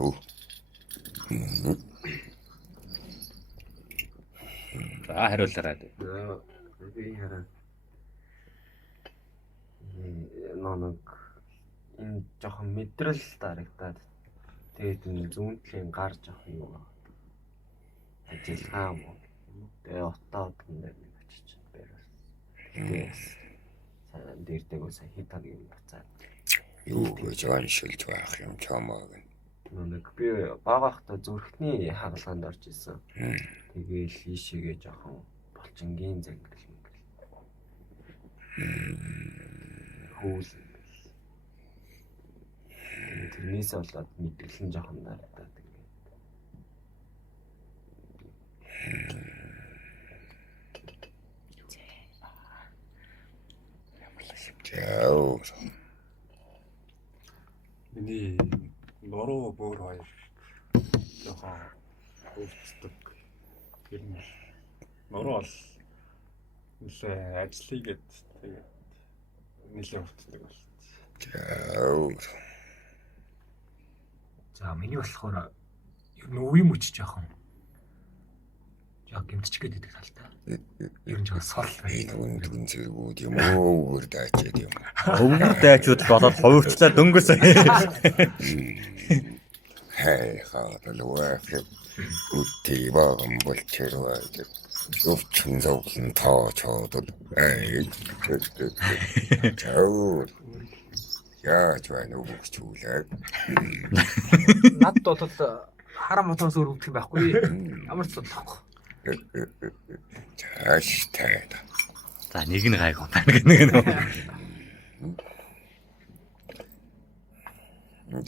юу? За хариулаарай. Би хараа. Нэг энэ жоохон мэдрэл дарагдаад тэгээд энэ зүүнтлийн гар жоохон юу ажиллагаа юм уу? Тэгээ отоод энэ очиж байраас. Тэгээс сайн дээртэйгөө сайн хит ханыг юм буцаад. Юу гэж оншилж байх юм чамааг. Нэг би багаахта зүрхний хагалгаанд орж исэн. Тэгээл ийшээгээ жоохон болчингийн зангил мөнгөл. Хүүл. Тэрнээс болоод мэдрэлэн жоохон дарагдаад ингээд. Яа. Миний нуруу бүр хоёр жоохон өвчтөг. Тэр нь нуруу бол нэлээ ажлыг тэгээд нэлээ өвчтөг бол. Яа. За миний болохоор ер нь өвийн мөч жоохон гэмтчих гээд байдаг тал та. Ер нь жоохон сол Энэ үндгэн зэргүүд юм уу өөр даачаад юм. Өвгөр дайчууд болоод хувирчлаа дөнгөс. Хай хаалгаа. Үтээ баган болчихроо. Өвчин зовлон таачаад. Чаа. Яаж байна уу чүүлээ. над бол харам мотороос өөр өвдөх юм байхгүй. Ямар ч бодлоогүй. Чааштай. За нэг нь гайгүй байна гэнэ.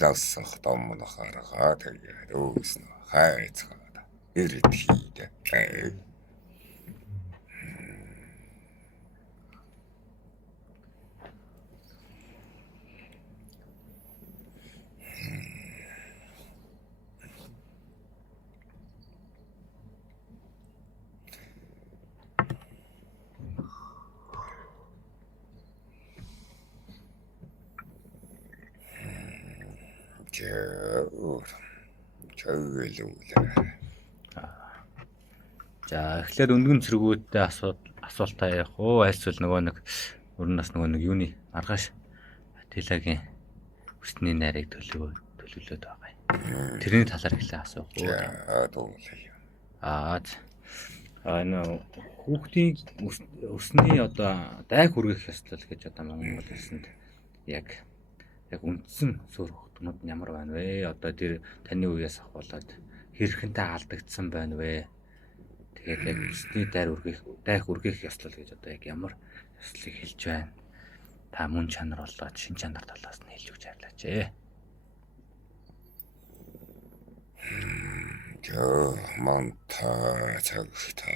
Дасах том нахаргаа тэгээд өөснө хайцгаад ирээд хийдэ. За эхлээд өндгөн цэргүүдтэй асуултаа явах уу? Альсвал нөгөө нэг өрнөөс нөгөө нэг юуны маргааш Атилагийн хүсний найрыг төлөвлөд байгаа юм. Тэрний талаар эхлээ асуух уу? Энэ хүүхдийн өсний одоо дайг хүргэх ёслол гэж одоо Монгол хэлсэнд яг үндсэн суурь хөлтгнүүд нь ямар байна вэ? Одоо тэр таны үеэс ахуулаад хэрхэнтэй алдагдсан байна вэ? Тэгээд яг өсний дайг хүргэх ёслол гэж одоо яг ямар ёслолыг хэлж байна? Та мөн чанар болоод шин чанар талаас нь хэлж өгч харлаач ээ. Манта цагта.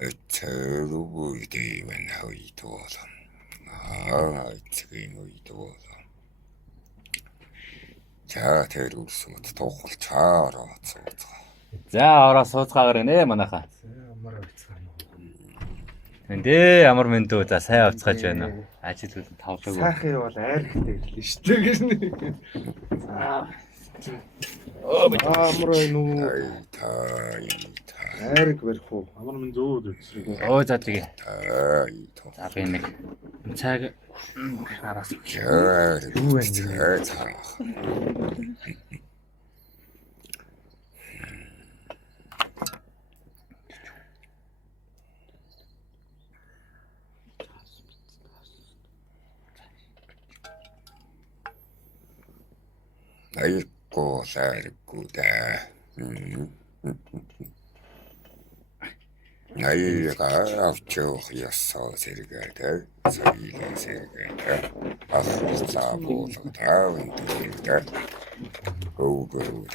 Эцэгүйдээ мэн хойдвол. Эцгийн үйдвол. За тэр үлсмэт тухал чаараа цуцгаа. За ороо сууцгаагаар нэ манайхаа. Ямар авцгаа юм. Эндээ ямар мэндүү за сайн авцгааж байна уу? Ажил үл тавлаагүй. Сайхан бол айрхтай хэллээ шүү дээ гэж нэг. Амар байна уу? Айрг барих уу? Амар минь зөөд үсрэг. Оо за тэгээ. За би нэг цаг араас Юу вэ? Айко саргуда. Айга авчох ясаа сэргээд соёлын сэргээд ахлаа боолгоо энэ өгөөд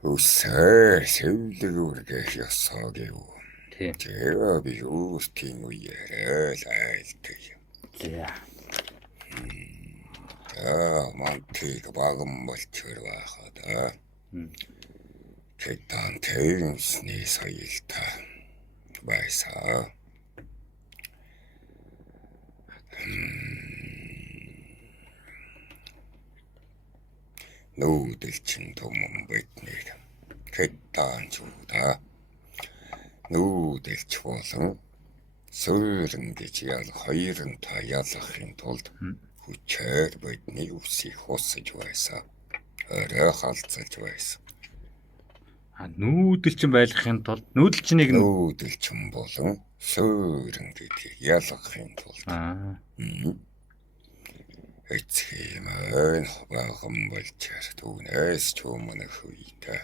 үсээ сэвлэгүүргэх ясаа гэв. Тэгээ би юу тийм үеэрээ лайлтай юм. За. Мантик багам болчихор байхаа да. Тэдэн тэрнсний соёлтой байсан. Нүүдэлчин түмэн биднийг тэдэн чуудаа нүүдэлч болон суурин гэж ял хоёрынтой ялахын тулд хүчээр бидний үсийг хусаж байсан. Орой халцаж байсан. Нүүдэлчин байлгахын тулд нүүдэлчнийг Нүүдэлчин болон суурин гэдгийг ялахын тулд. Эцгиймэн баган болчаар түүнээс ч өмнөх үедээ.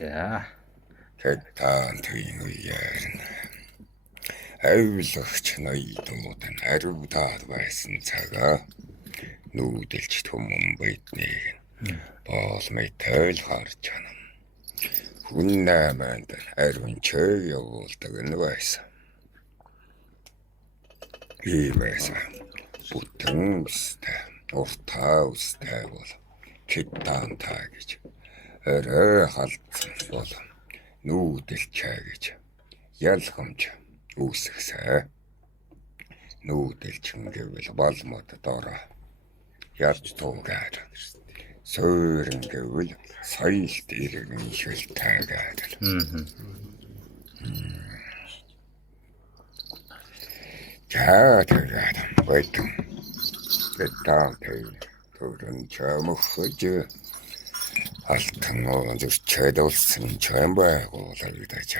За. Тэдэн тийм үеэр авилагч ноёдууд нь ариудаад байсан цагаа нүүдэлч түмэн биднийг бол мэтэл харж байна. Хүн найманд ариун чөй явуулдаг нь байсан. Иймээсээ бүтэн үстэй, уртаа үстэй бол тэдэн таа гэж орой халдсан бол нүүдэлчээ гэж ялгамж үүсгэсэн. Нүүдэлчин гэвэл балмод дороо ялж туугаад суурин гэвэл соёлт иргэн шилтаагаад. Тэгээд байтан тэдэн төрөн чамхж алтан зөрчөөд улсын чам байгуулагдаж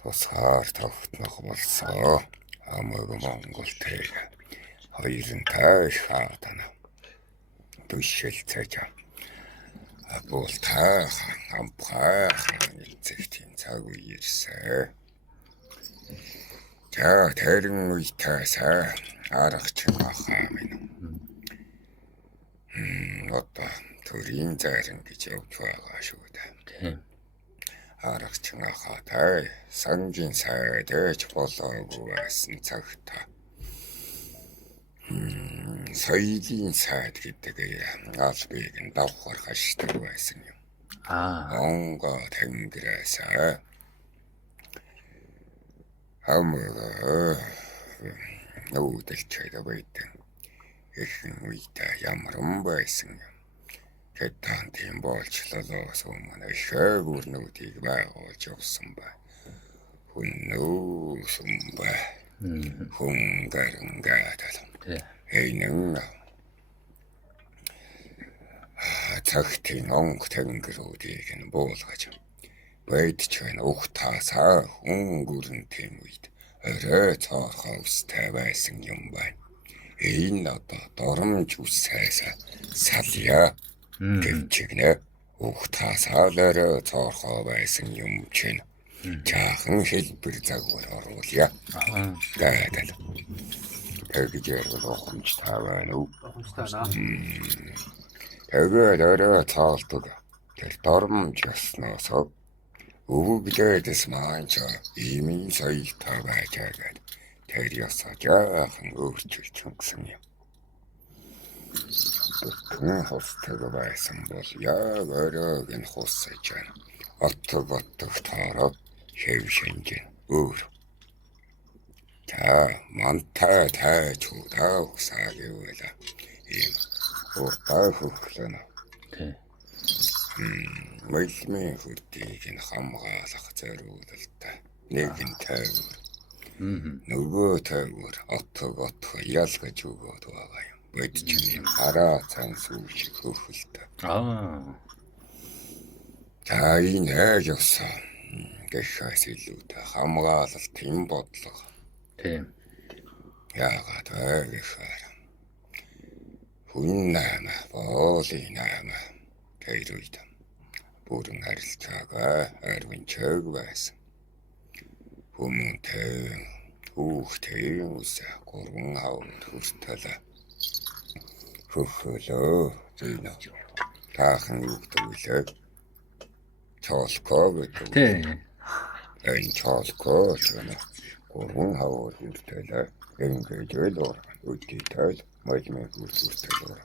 тусгаар тогтнох болсон. Амаг Монгол тэг хоёрынтай хаатана түшэлцэж абуултаа ампаа нэгцэгтийн цаг үе ирсэн. За тэрэн үйтээсээ аргач ахаа минь. Одоо төрийн зайран гэж явж байгаа шүү дээ. Тийм. Аргач ахаатай сангийн сайдэж болоогүй байсан цагта. Соёлын сайд гэдэг албыг нь давхар хашдаг байсан юм. Онго тэнгэрээс амгаа нүүдэлчээд байдсан. Ихэнх үедээ ямарн байсан юм. Тэдэн тийм болчлолоос өмнө шаагүрнүүдийг байгуулж явсан бай. Хүн нүүсэн бай. Хүн гарангаадал. Эйнэн цагтын онг тэнгэрүүдийг нь буулгаж байдч байна ухтаасаа хүн гүрэн тийм үед орой цоорхоо үстэй байсан юм байна. Энэ одоо доромж үсээс салъя гэвчигнэ ухтаасаа орой цоорхоо байсан юм чинь жаахан хэлбэр загвар оруулъя. Гэдэг. Тэгжээр ухамж таваа нү. Тэгээд орой цаалдаг тэр доромж яснаас өвөглөөдэс маанч иймийн соёлтой байжгаад тэр ясаа жаахан өөрчилж өнгсөн юм. Бүтэн хостог байсан бол яг оройг нь хусаж байна. Оттог таараа шив шинжэн өөр. Та мантай тайч удаа усаа гэвэл ийм уртаа хөглөнө. Мэлмийн хүрдийг нь хамгаалах зориулалтай нэгэн тайвар. Нөгөө тайвар отог ялгаж өгөөд байгаа юм. Бодч юм хараа цан сүүж хөхөлтэй. За энэ явсан. Гэхээс илүүтэй хамгаалалт юм бодлого. Тийм. Яагаад гэхээр хүн наймаа, боолын наймаа тэр үед бүрэн харилцаагаа арвин чөг байсан. Хүмүүнтэй хүүхдээ үсэ гурван хавар хүртэл хөхөлөө зүйнэ. Таахан юу гэдэг вэ? Чолко гэдэг. Тийм. Энэ чолко ч гурван хавар хүртэл ингэж л үдгийтэл мэлмээ хүртэл.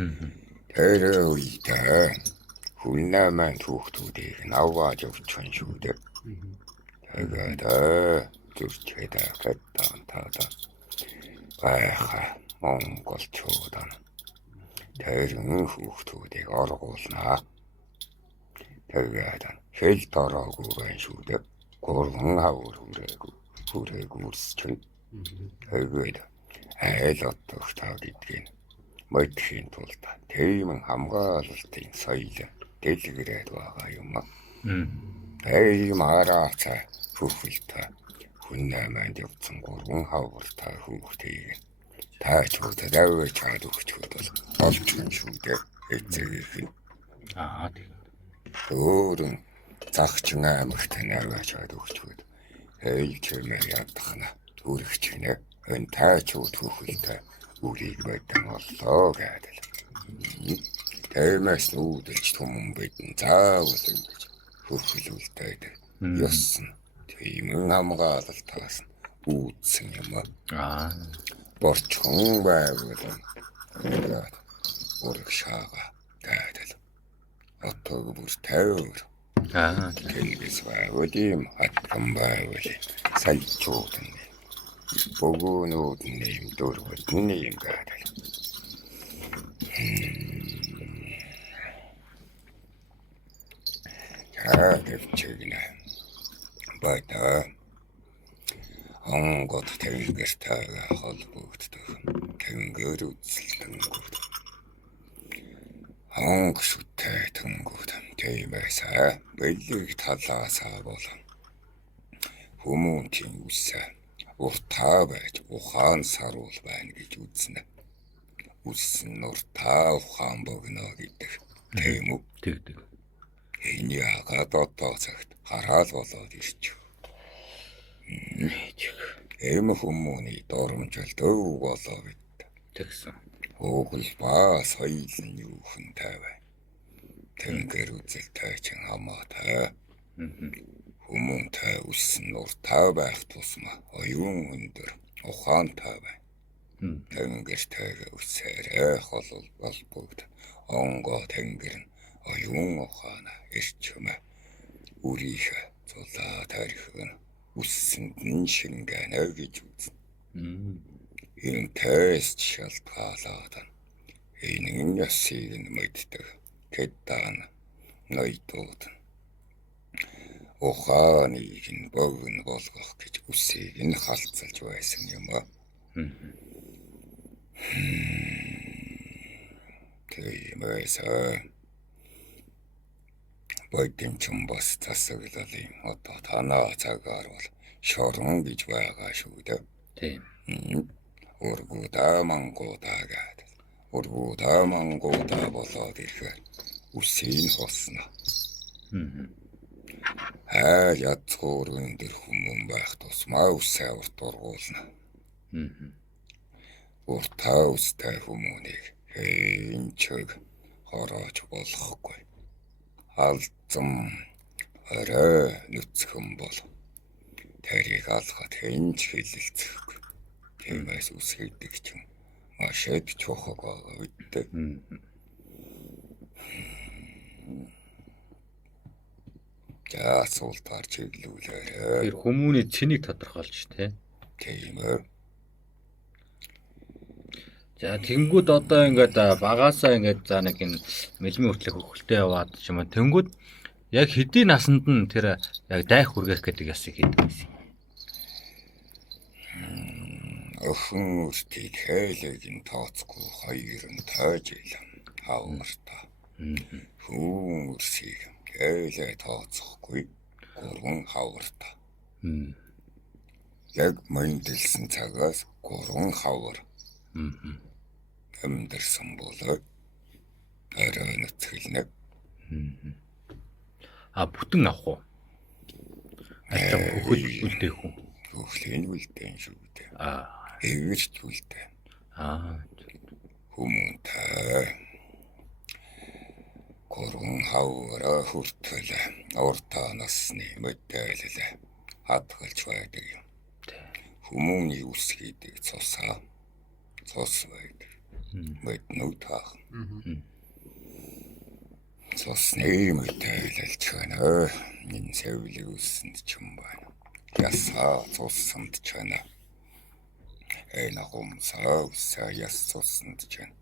Тэр үедээ хүннээ маань түүхтүүдийг наваад явчихсан шүү дээ. Тэгээд зүрчгээд гадаантаа байха монголчууд тэрэн хүүхдүүдийг оргуулнаа. Тэгээд хэл дороогүй байх шүү дээ. Гурван хавар хүрээгүй үрсчин. Тэгээд айл отогтаа гэдгийг мэдхийн тулд тийм хамгаалалтын соёл дэлгэрээд байгаа юм аа. Тийм арааца хөвөлтэй хүннээ маань явцсан гурван хавартай хүүхдийг таачууд давж чад өгчүүд бол олж шүү дээ. Эцэг их. Тийм. Өөрөн загчин аймагт наваач өгчүүд. Чимээ ядахна төрөгч нэ эн таачууд хөвөлтэй үрийг байдан оллоо гэдэг. Тэмээс үүдэлж түмэн бидэн заавал ингэж хөвөлүүлдэг. Ёсн тийм хамгаалалтаас үүдсэн юм аа. Борчхон байвал ураг шаага гэдэг. Отог бүр тайвар. Тэнгис байвал ийм хатган байвал салчууд нь богонууд нэм дөрвөл нэм гэдэг. Гэвчэгнэ. Бата онгод тэнгэртэй холбогддог. Тэнгэр үзэлтэнгүүд. Онгшүттэй тэнгүүд. Тиймээсээ бэлэг талаасаа болон хүмүүнтийн үсээ уртаа байж ухаан саруул байна гэж үзнэ. Үссэн уртаа ухаан богино гэдэг. Тийм үү? Тэгдэг. Энэ яагаад одоо цагт хараал болоод ирчих. Эм хүмүүний доромжил дөв болоо бид. Тэгсэн. Угл ба соёл нь юу хэн тавай. Тэнгэр үзэлтэй чин хамаатай. Хүмүүнтэй үссэн уртаа байх тусмаа оюун өндөр ухаантай бай. Тэнгэртэйгээ үсээрээ холбогд онгоо тэнгэр нь оюун ухаана эрчмэ үрийнхээ зулаа тарихын үссэнд нь шингэнэ гэж үзнэ. Энэ тест шалтгаалаад энэ ясыг нь мэддэг гэдään нойтууд ухааныг нь богино болгох гэж үсийг нь халцалж байсан юм аа. Тиймээс бодин ч бас засаглалын одоо танаа цагаар бол шорон гэж байгаа шүү дээ. Тийм. Ургуудаа мангуудаа гэдэг. Ургуудаа мангуудаа болоод ирэхээр үсийг хосно. Ядцгуур өндөр хүмүүн байх тусмаа үсээ урт ургуулна. Уртаа үстэй хүмүүнийг хэн чиг хороож болохгүй. Алдсан орой нүцгэн бол тэрийг алхад хэн ч хэлэлцэхгүй. Тиймээс үсгэдэг чинь маш эд чухал байгаа үедээ. За суултаар чиглүүлээрэй. Тэр хүмүүний цэнийг тодорхойлж тэ. Тийм ээ. За тэнгүүд одоо ингээд багаасаа ингээд за нэг энэ мэлмийн хүртлэх хөвгөлтэй яваад ч юм уу. Тэнгүүд яг хэдийн насанд нь тэр яг дайх хүргэх гэдэг ясыг хийдэг байсан. Охин үртийг хайлыг нь тооцгүй хоёр нь тойж ийлэн хавмартаа. Хүн үрсийг хайлээ тооцохгүй гурван хавартаа. Яг мэндэлсэн цагаас гурван хавар. Амьдэрсэн болоо орой нүцгэлнэ. Бүтэн авах уу? Ачаа хөхөл үлдээх үү? Хөхлийн үлдээн шүү дээ. Эвэрч үлдээ. Хүмүүнтэй гурван хавраа хүртэл уртаа насны мэдээлэл хадгалж байдаг юм. Хүмүүний үс хийдэг цус байдаг. мэд нүтах. Цусны мэтэл чана ин сэвлэг үсэнд ч юм байна. Ясаа цусанд чана. Энагумсаа усаа яс цусанд чана.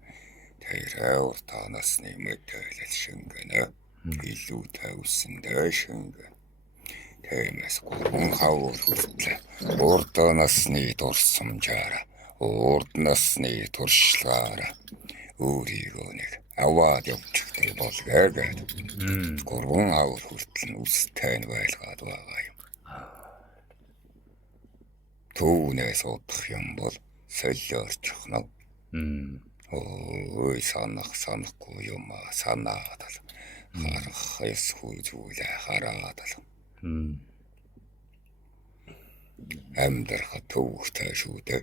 Тэр уртанасны мэтэл шингэнэ. Илүү тавьсандаа шингэнэ. Тэмээс гурван хавар хүртлээ. Урд насны дурсамжаараа, урд насны туршлагаараа өөрийгөө нэг аваад явчихдаг болгоо гэдэг. Гурван хавар хүртэл нь үстэй байлгаад байгаа юм. Түүнээс удах юм бол солиорчихно. Ой санахгүй юм санаад л харах эсгүй зүйлээ хараад л. Амьдарх төвхтэй шүү дээ.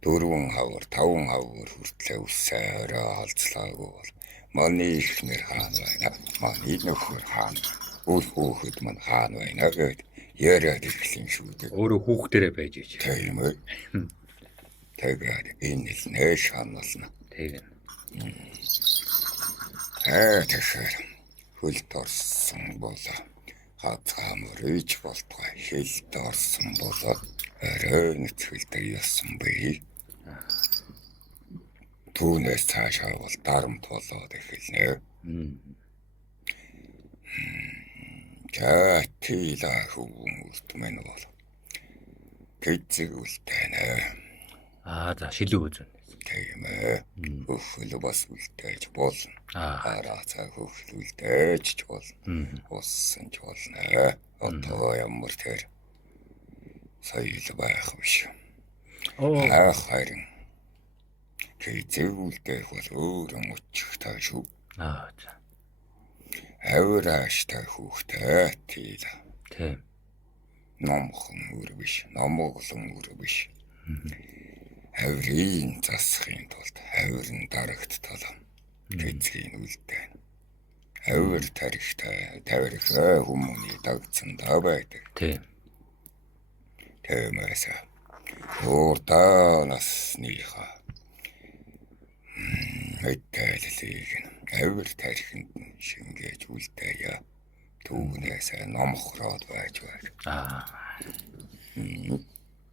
4 хавар 5 хавар хүртлээ үсээрээ алцлаагүй бол манай ихнэр хаан байна. Манай нөхөр хаан. Үл хүүхэд мань хаан байна гэд яриад ирлээ шүү дээ. Өөрөө хүүхдэрээ байж ич. Тийм ээ. Тэгээд энэ л нэ шанална. Тийм. Тэгэхээр хөлд орсон болоо. Хацаамар ич болтгой хилд орсон болоо. Арай нэцгэлдэг ясан бэ? Түүнээс цаашаа бол дарамт болоод эхэлнэ. Тила хүмүүстмэн бол тэцэг үлдэнэ. За шилүү үзэн. Тийм ээ. Хөхөл бас үлдээж болно. Цаа хөхөл үлдээж болно. Уссан ч болно. Одоо ямар тэр соёл байх биш. Харин тэцэг үлдэх бол өөрөө мөчхтэй шүү. За. Аврааштай хүүхтэй тила. Тийм. Номхон үр биш, номоглон үр биш. Аврын засахын тулд аврын дарагт талам. Тэцгийн үлдэн. Авр тарихтай тавирхай хүмүүний дагцсандаа байдаг. Тийм. Тэмээс урдаа насныхаа мэттэллийг авр тарихынд шингээж үлдээе. Түүнээс номхроод байж байна.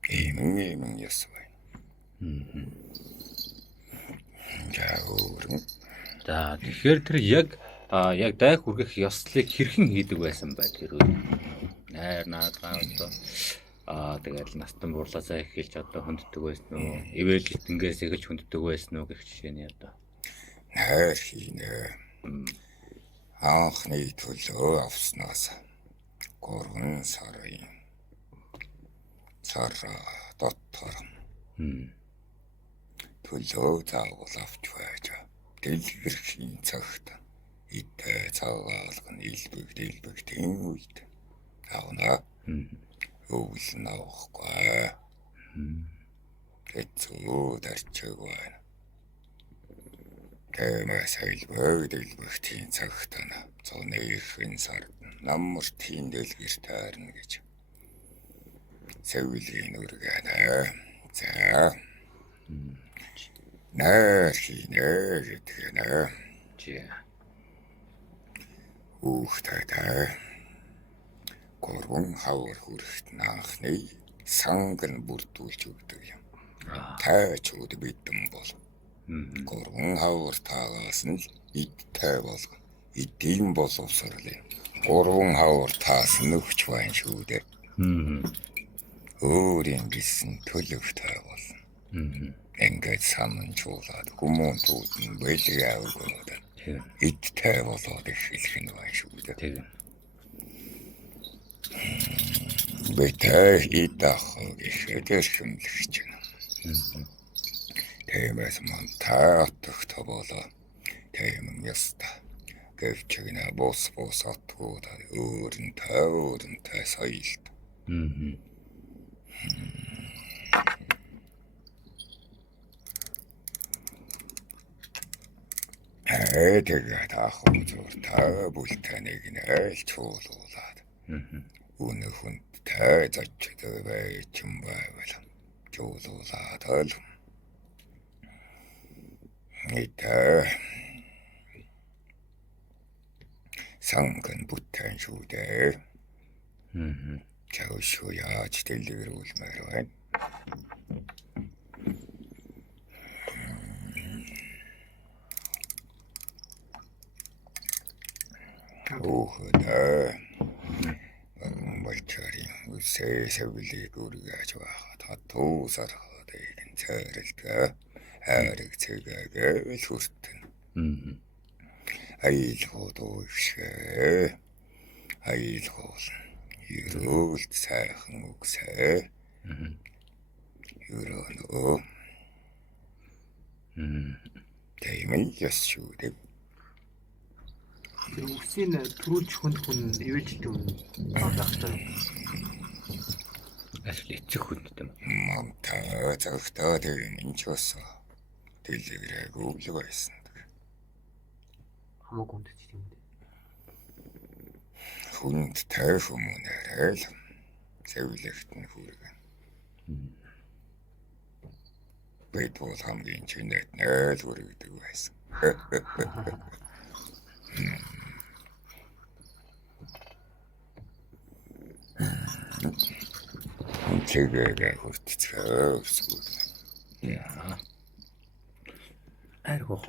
Ийм яс байна. За тэгэхээр тэр яг дай хүргэх ёслолыг хэрхэн хийдэг байсан бай тэр үү? Найр наадгаа тэгэл настан бурлаасаа эхэлж одоо хөнддөг байсан уу? Ивэл гэтэнгээс эхэлж хөнддөг байсан уу гэх жишээний одоо. Найр хийнэ. Анхны төлөө авснаас 3 сарын цар дотор төлөө заавал авч байж дэлгэрхийн цагт идэ цагаалган илбэг тийм үед авна. Өвөл навахгүй. Тэцүү дарчиг байна. Тэмээс илбэг тийм цагт зуны ихын сард намар тийм дэлгэр таарна гэж сэвлийн үргэнэ. За. Найр хийнэ гэдгэнэ. Хүүхдэд 3 хавар хүрэхт анхны санган бүрдүүлж өгдөг юм. Тайчуд бидэн бол 3 хавар таагаас нь идтэй болгоно. Идэм боловсрлын 3 хавар таас нөгч байна шүү дээ. Өөрийн гисэн төлөвтэй болно. Ингээд санамжуулаад хүмүүстүүд нь бэлэг аваад идтэй болоод эхлэх нь байна шүү дээ. Бэтэ идэх гэхэд шимлэгч байна. Тэмээс ман таатах болоо. Тэм яста. Гэвчгнэ бос атгууд өөрөнтэй соёлт. Тэгээд ахын зуртаа бүлтэнэг нэлж чуулуулаад. Үнэ хүнтэй зочтой байж юм байвал чуулуулаад л. 3 хавар хүртэл анхны санган бүрдүүлж өгдөг юм. Тайчуд бидэн бол 3 хавар таагаас нь идтэй болгоно. Идэм боловсрлын 4 хавар таас нөгч байна шүү дээ. Өөрийн гисэн төлөвтэй болно. Ингээд санамжуулаад хүмүүстүүд нь бэлэг аваад Ita sangan butten шүү дээ. Чааш юу яаж дэлгэрүүлмээр байна. Өөдөө болчори үсээ сэвлийг үргэж байгаа. Татуу сархад энэ цаарилтга хариг цэгээ л хүртэн. Айлгууд уушээ. Айлгуул. Ерөөлт сайхан үгсээ. Ерөөнөө. Тэймэн ясчүү дээ. Үсийн төрүүлж хүнд хүн ивэлжтэй хүн багтаа. Ашиг эцэг хүндтэй юм. Мамтаа цагтаа тэрийн чосоо. Дэлгэрээгүй л байсан. Хамаагүй хүнд ч юм дээ. Хүнд тайф хүмүүнээрээ л сэвлэгт нь хүргэн. Бэд бол хамгийн чинэт нээл хүргэдэг байсан. Чигээ хүртцгээ өсгөө. Яа. Аргоо.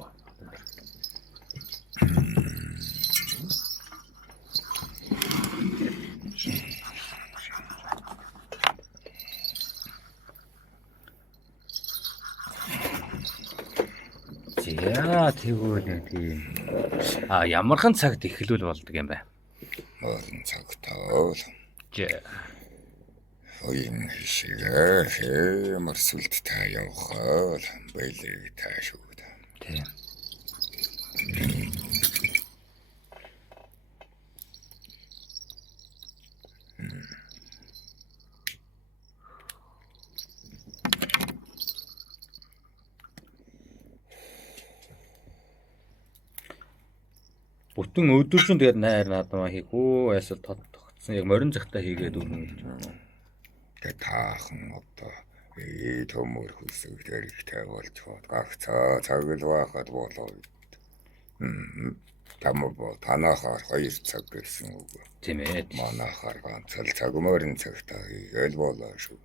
Яа тэгвэл тийм. Ямархан цагт эхлүүл болдог юм бэ? Орон цагтаа л Жээ. оюун хишээ марсулт та явхаа л байлиг таашгүй. Тийм. Бүтэн өдөржин тэгээд найр наадмаа хийхүү эсвэл тогтсон яг морин захтаа хийгээд өрнө гэж байна. Тэ таахан одоо төмөр хүсэг хэрэгтэй болж гагцаа цагл байхад болоо. Тамбо танахаар 2 цаг гэсэн үг. Тийм ээ. Манахаар ганцал цаг морин цагтаа хийгээл болоо шүү.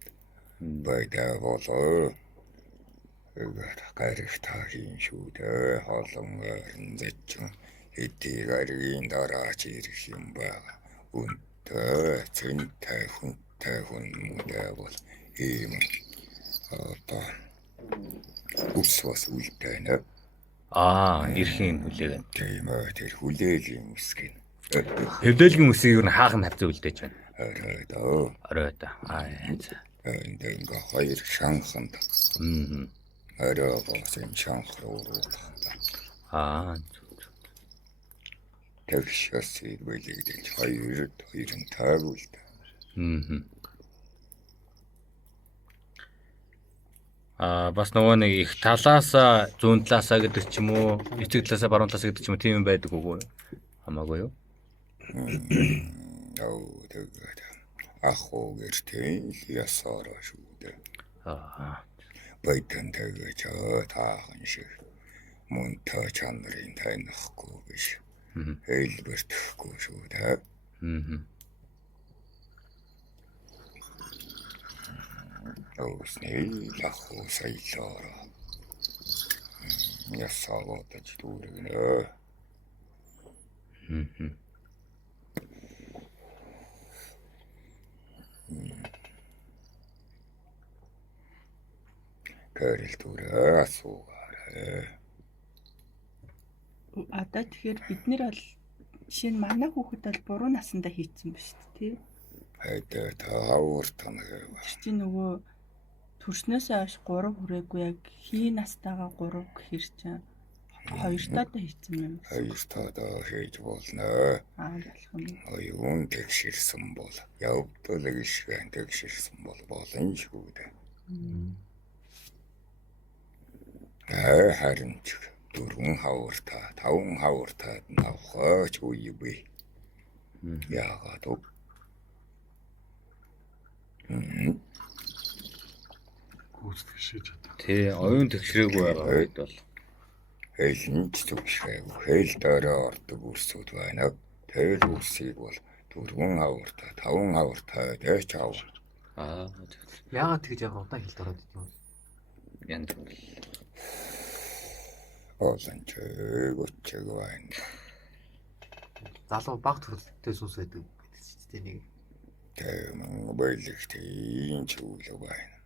Байдаа болоо. Гарих тахийн шүү дээ. Холон өрн зэчин эдгээр дараач ирэх юм байгаа. Үнтэй цэнтэй хүнтэй хүн мудаа бол ийм одоо усвас үлдэнэ. Ирхийн хүлээвэн. Тийм ээ тэр хүлээлийн үсгэн. Хэвдэлгийн үсийг юу хаах нь хавцаа үлдээж байна. Оройдоо. Оройдоо. Энд ингээ 2 шанханд. Оройгоос юм шанх руу. Тэгшээсийг байлигдэж 2 таагуулд. Бас нөгөө нэг их талаас зүүн талаасаа гэдэг ч юм уу, эцэг талаасаа баруун талаасаа гэдэг ч юм уу тийм юм байдаг үгүй юу? Хамаагүй юу? Тэгээд ахоо гэртээ ясаараа шүү дээ. Байтан тэгэж таахан шиг мөн та чанарын танихгүй биш. Хэлбэртэхгүй шүү дээ. Осний лахуу сайлаараа. Ясааваад ч дүүргэнэ. Гэрэл дүүрээ асуугаарай. Одоо тэгэхээр бид нэр бол жишээ нь манай хүүхэд бол буруу насандаа хийцэн ба шүү дээ, тий? Хайдаа таавар танаа. Чи нөгөө төрснөөсөө хойш 3 хүрээгүй яг хий настайгаа 3 гэхэр чинь 2 таадаа хийцэн юм. 2 таадаа хийж болно. Болох юм. Оюун тэгшэрсэн бол явдал гიშгэн тэгшэрсэн бол болно шүү дээ. Харин ч 4 хавартаа 5 хавартаа навхаач үгүй. Яагаад вэ? Гүйцэтгэж чадах. Тий, оюун тэгшрээгүй байгаа үед бол хэлнч зүгшээ хэл дээрээ ордог үсүүд байна. Тэгэл үсийг бол 4 аварта 5 аварта дээч ав. Яагаад тэгж яг удаан хэлд ороод идэв юм? Янз Олон чөөгөчөг байна. Залуу баг төрөлттэй сүнс байдаг гэдэг чинь тэ нэг. Тэм байлигтийн чүлэг байна.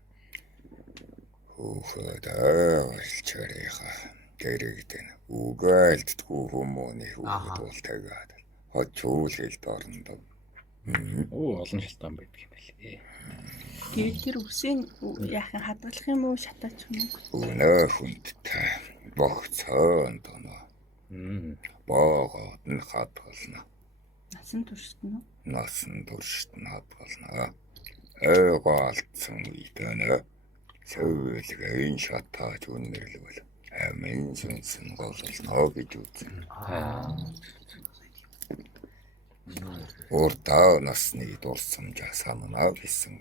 Хөөхөд авалчаарайха гэрэгдэн үгээлддгүй хүмүүний хөөхөд бол тагаад хот чүүлэлд орнод. олон шалтгаан байдаг юм байна. Гэвч тэр үсийн яахан хадгалах юм уу шатаачих юм уу? Өнөө хүндтэй богцоон тоноо. Боогод нь хадгална. Насан туршид нь. Насан туршид нь хадгална. Ээгоолцсон үедээ сөөлгэн шатааж үнэрлвэл амин сүнсэн гололно гэж үзнэ. Урдаа насны дурсамжаа санана гэсэн.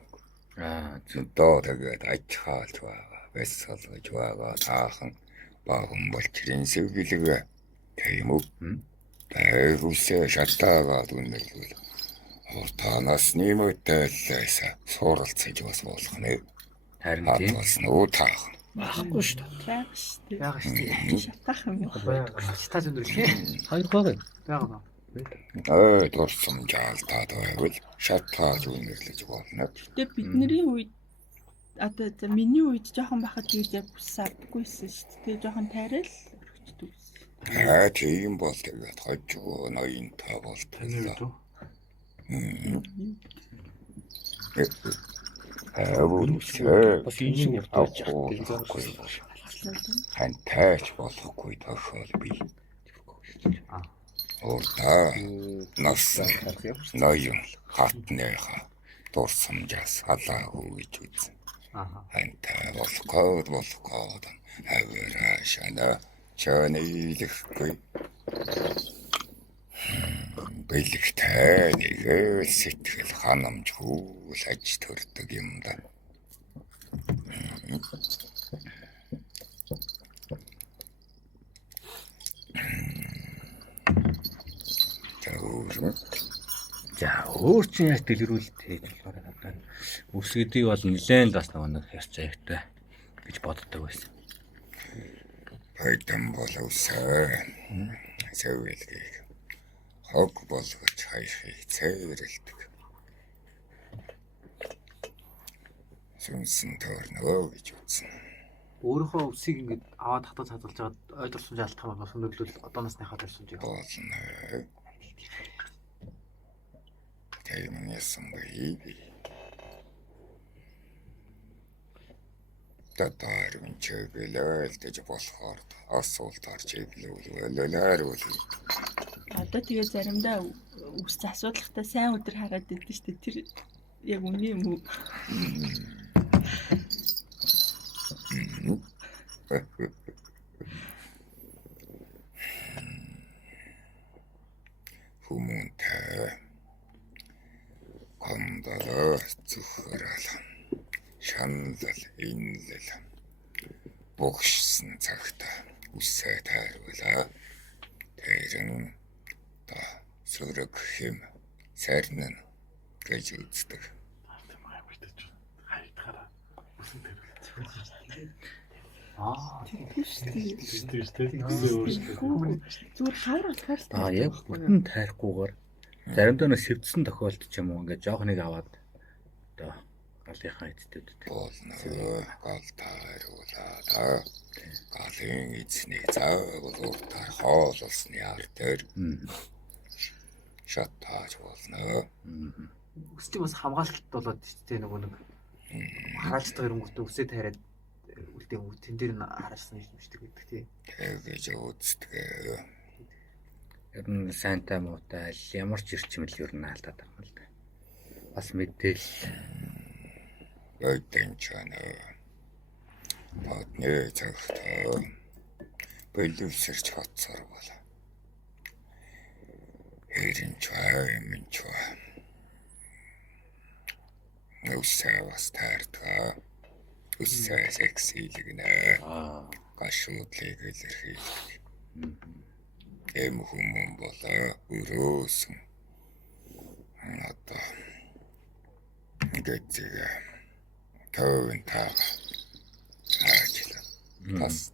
Зөндөө тэгээд ачхаалж байгаа, бэсэлгэж байгаа таахан баган болчрын сэвгэлэг тийм үү? Тэвүсээ шатаагаад үнэрлвэл урдаа насны мөтөлөөс суралцаж бас болох нэ. Харин тийм уу таахан. байхгүй шүү дээ. Яагаад шүү дээ. Шатаах юм юу? Шатааж өндөрлөө. Хоёр байгаа. Яагаад? Дурсамжаал таадайвал шатааж үнэрлэж болно. Гэтэ бидний үед одоо миний үед жоохон байхад тэгээд яг ус авдаггүйсэн шүү дээ. Жоохон тайрал өргөчдөг. Тийм бол тэгээд хожигоо ноён та болтолоо. Авуусээ Бас энэ шиг явж хантаач болохгүй тохиол бий. Урдаа нас ноён хатныха дурсамжаас халаагүй гэж үзнэ. Хантай болох авираа шана чанилэхгүй. Бэлэгтэй нэгэл сэтгэл ханамжгүй аж төрдөг юм да. За өөр чинь яаж дэлгэрүүлэлт хийж болохоор надад үс гэдгийг бол нэлээд бас нэг ярьж аяатай гэж боддог байсан. Хайдан боловсаа зөвлөгийг хог болгож хайхыг цэвэрлдэг. Сүнсэн төрнөө гэж үзнэ. Өөрийнхөө үсийг ингэж аваад хатаж хадгалж байгаад ойдорсон жаалтах юм бас өнөрлөл одоо насныхаа төрсөн юм. Болно. Тийм ясан бий. Татар үнчэгэлэл гэж болохоор асуулт орж ирлээ. Одоо тэгээ заримдаа үс асуудалтай сайн өдөр хараад идэв шүү дээ. Тэр яг үний юм уу? Хүмүүнтэй комдоо зүхрал шанал инлэл богшсон цагт үсээ тайруулаа. Тэрэн та сөрөг хэм сарнан гэж үздэг. Зүгээр хавар болохоор л Яг бүтэн тайрахгүйгээр заримдаа нэг сэвдсэн тохиолдож юм уу ингээд жоох нэг аваад одоо галынхаа эцтэд болно. Гал тайруулаа. Галын эзний заавал уртаар хоолсны ар дээр шатааж болно. Үсчиг бас хамгаалалт болоод тийм нөгөө нэг хараалцдаг ирэнгүүтээ үсээ тайраад үлдээ тэн дээр нь хараалсан юм шиг гэдэг тийм. Тэгэж үздэг. ер нь сайнтай муутай ямар ч ирчмэл ер нь алдаад байгаа л да. Бас мэдээлэл Ойдэн чана. Батны цагтаа бэлэвсэрч хатсаар бол. Хэрин чай минь чай. Нүсээ бас таардаг. Үсээ сексилэгнэ. Гашуудлыг илэрхийлдэг. Эм хүмүүн болоо өрөөсөн. Одоо гэцгээ төвн таа. Ажил. Тас.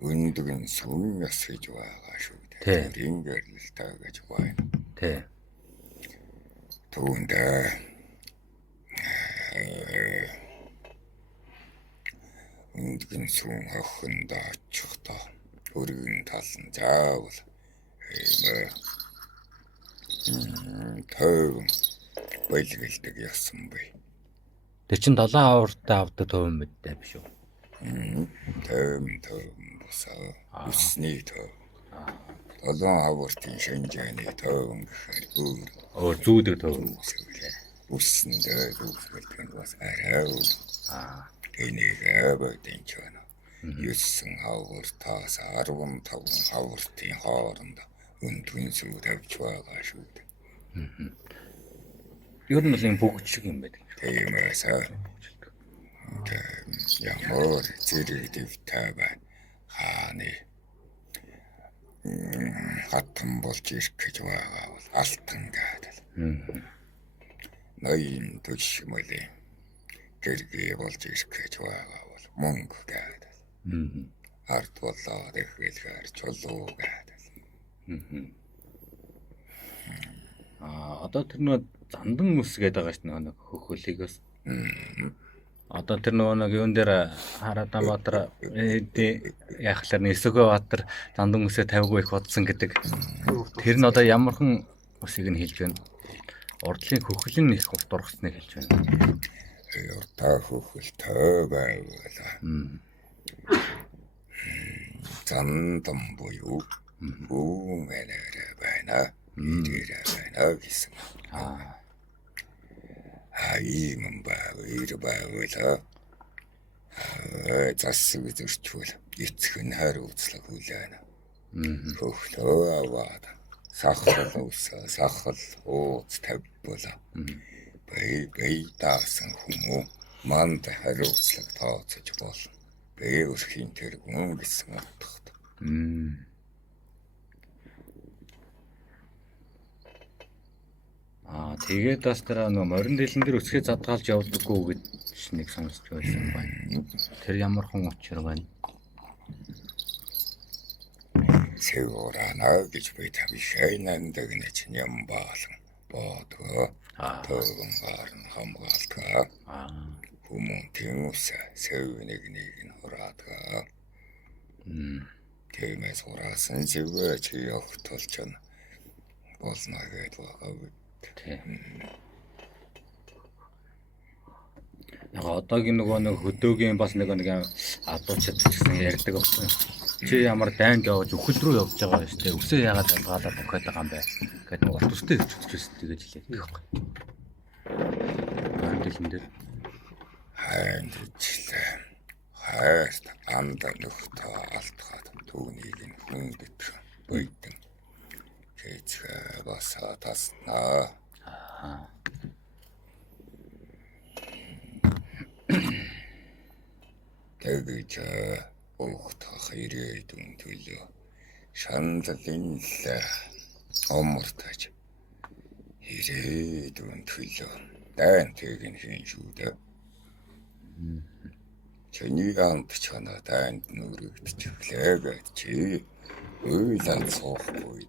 Үндгэн сүм ясэж байгаа шүү дээ. Ингээд л таагаж байна. Тий. Түүндээ үндгэн сүм хохинд очихдоо өргөн талан заавал төвн байлгалдаг ясан бай. Тэр чин 7 авартай авдаг төвөн мэдтэй биш үү? Төвн босоо үсний төв. 7 авартын шинжээний төвн гэхээр өөр зүүдэг төвөн. Үсэндээ зүгсгэлдэг нь бас арай. Энийг аваадын ч байна. 9 авартаас 15 авартын хооронд үндгэн сүм тавьж байгаа шүү дээ. Ер нь бол юм бүгд шиг юм байдаг. Тиймээс ямар зэрэг дэвтэй бай. Хааны хатан болж ирэх гэж байгаа бол алтан гэдэг. Ноён төш мөлийн гэргээ болж ирэх гэж байгаа бол мөнгө гэдэг. Ард болоод ихвэлгээр чулуу гэдэг. Одоо тэр нэг зандан ус гэдэг байгаа ш нэг хөхөлийг бас. Одоо тэр нэг юун дээр Хараданбаатар яхахлаар Нисүгөө Баатар зандан усээ тавьгүй их бодсон гэдэг. Тэр нь одоо ямархан усыг нь хэлж байна. Урдлын хөхлөн их урт ургасныг хэлж байна. Та хөхөлтэй байвала. Зандан буюу бүүн энерэ байна. Ирээрэ байна гэсэн. Ийм байвала засаг зөрчвөл эцэг нь хариуцлага хүлээнэ. Хөхлөө аваад сахал усаа сахал ууц тавьбала. Бэй даасан хүмүүс манд хариуцлага тооцож болно. Бэй өрхийн тэргүүн гэсэн утгатай. Тэгээд бас тэр нэг морин дэлэн дээр өсгөө задгаалж явдаггүй гэж нэг сонсч байсан байна. Тэр ямархан учир байна. Сэгурана гэж би тавишайнандаг нэг юм болон бодгоо. Төвөн гарн хамгаалтгаа. Хүмүүн ус сэвнийг нэг нь хураадгаа. Тиймээс хураасан зүгээр чи явталч нь болно гэдэг байгаа. Яг одоогийн нөгөө нэг хөдөөгийн бас нэг адуучид гэсэн ярьдаг болсон. Чи ямар дайнд явж өхөл рүү явж байгаа шүү дээ. Үсээ яагаад хамгаалаад өгöd байгаа юм бэ? Гэдэг нь утустай гэж үзчихсэн тэгэж хэлээд байхгүй. Андэлэн дээр хайрт анда нөхтөө алтгаад түүнийг нь хүндэт бойдон. Гэцгээ бас таснаа. Тэгэж ухтах ирээдүйн төлөө шаналлын омортаж ирээдүйн төлөө дайнтыг нь хийн шүү дээ. Чиний амт чанаа дайнд нүрэгдэж өглөөгээд чи үйлэн суухгүй.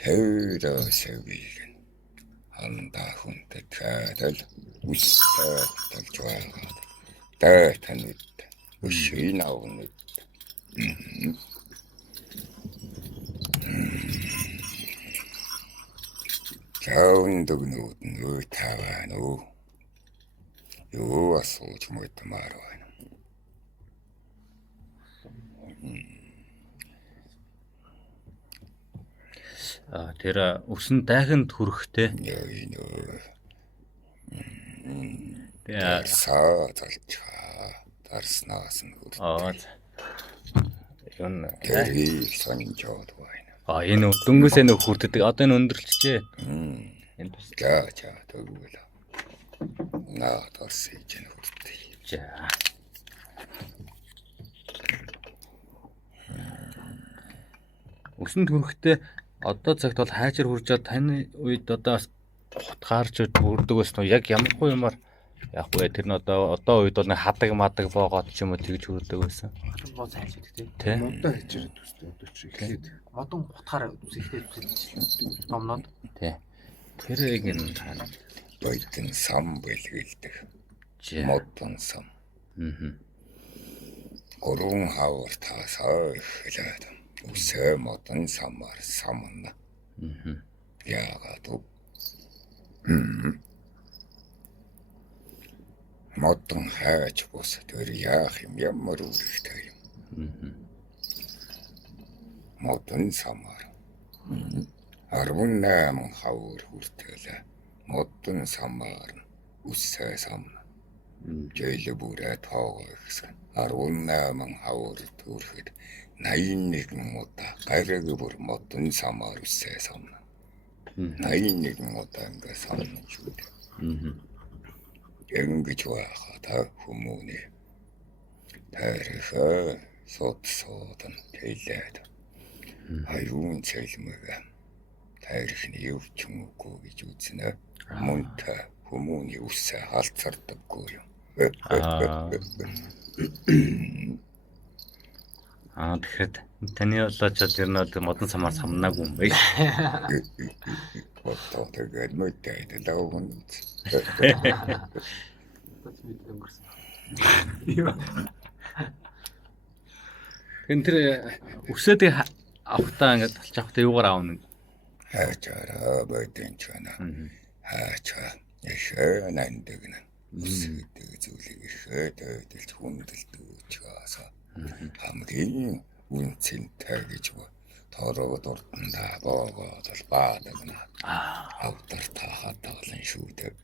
Тэр сэвийг анда хүнтэй тайлбар үстэй болж байгаа. Танид өшийн авнууд. Чаундаг нь өө таван уу. Юу асууж мөтмөр байна. Тэр өсөн дайханд хүрэхтэй. Тэгээ сааталчаа дарснаас нь хүрээ. Юун тэрийг сонжоод байна. Энэ дөнгөсөө нэг хүртдэг. Одоо энэ өндөрлөжээ. Энэ за тэгвэл наадаас ичэн хүртээ. За өсөнд хүрэхдээ одоо цагт бол хайчаар хуржаад таны үед одоо бас хутгаарч хүрдэг байсан уу? Яг ямар хуу юмар яг вэ? Тэр нь одоо үед бол нэг хадаг мадаг боогоод ч юм уу тэгж хүрдэг байсан. Хатан боо цайлж байдаг тий. Тэ? Модоо хийчихэд төстэй одоо чи эхлээд. Модон утгаар үсэхтэй номнод. Тэ. Тэрийг нь хаана Бойтон сам бэлгэлдэг. чи. Модон сам. Гурван хавар таасаа эхлээд үсээ модон самар самна. Яагаад вэ? Модон хайж бус тэр яах юм ямар үлэгтэй юм. Модон самар. 18 хавар хүртэлээ. Модон самар үсээ самна. Жэйлэ бүрээ тоогоо ихсэн. 18 хавар төрөхөд 81 удаа гараг бүр модон самар үсээ самна. 81 удаа ингээ самна шүү дээ. Ингэж байхад хүмүүний тарихаа содсодан тэлээд аюун цэлмэгэ тарихны өвчин үгүй гэж үзнэ. Мөнтэй хүмүүний үсээ халцардаггүй юм. Тэгэхээр таны болооч ер нь бол модон самар самнаагүй юм байна. Одоо тэгээд мэдээ дэлгүүн. Тэд бид өнгөрсөн. Тэгэхээр тэр өсөөдгийг авахтаа ингээд талч авахтаа юугаар аавна? Хачаараа байдэн ч байна. Хачаа яшаа нандэгнэ. Үсэдэг зүйлийг ихэдэлж хүндэлдэг ч басаа. Хамгийн үнцэнтэй гэж тороо дуртандаа боогоод л баадагна. Автар таахаатаалан шүүдэг.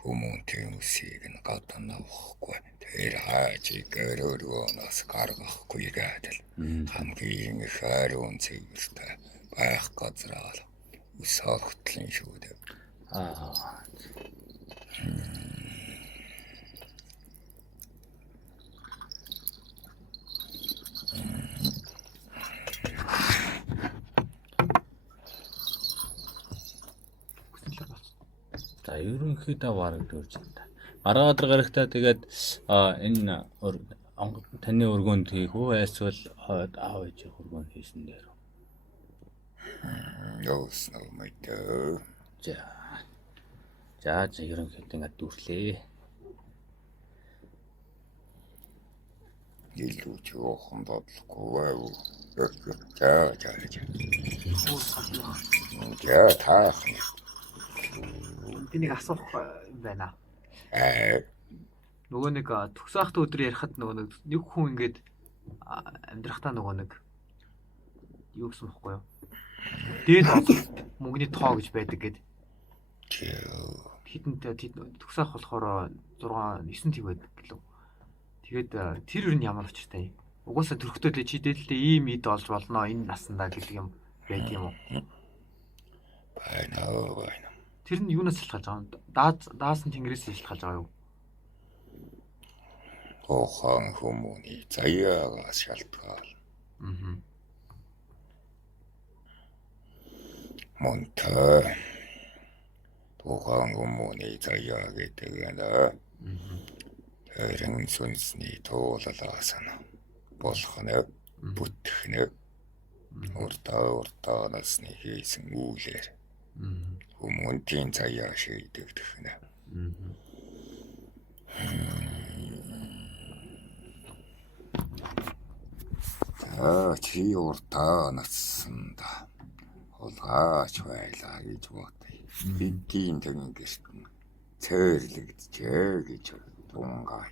Хүмүүнтэй үсийг нь гадна авахгүй. Тэр хаачиг өрөөрөөс гаргахгүй гэдэл. Хамгийн их хариун цэвэртэй байх газраа ус орхтлын шүүдэг. За ерөнхийдөө бараг дөрж байна. Маргаадар гарагтаа тэгээд энэ таны өргөөнд хийх үү эсвэл аав ээж өргөөнд хийсэн дээр. Ёс намайтай. За ерөнхийдөө ингээд дүрлээ. Илүү ч уухан бодлохгүй юу. За. Я таах. Энийг асуух юм байна. Нөгөө нэг төгсөөхт өдөр ярихад нөгөө нэг хүн ингээд амьдрахтаа нөгөө нэг юу гэсэн бохоггүй юу? Дээд мөнгөний тоо гэж байдаг гэд. Тэд төгсөөх болохоор 6 9 тэг байдаг гэлөө. Тэгээд тэр юу нь ямар очиртай юм? Угаасаа төрхтөө л чи дээлтэй ийм ид олж болно энэ насандаа гэдэг юм байдаг юм уу? Байна. Тэр нь юунаас шалтгаалж байгаа юм? Даасан тэнгэрээс шалтгаалж байгаа юу? Охан хүмүүний заяагаас шалтгаал. Монта охан хүмүүний заяа гэдэг нь тэрэн сүнсний туулалаас нь болох нь бүтгэх нь уртаа насны хийсэн үйлээр хүмүүнтийн заяа шийдэгдэх нь. Чи уртаа насанда холгаач байлаа гэж бодъё. Бидний тэнгэрт цэрлэгдэжээ гэж тунгаай.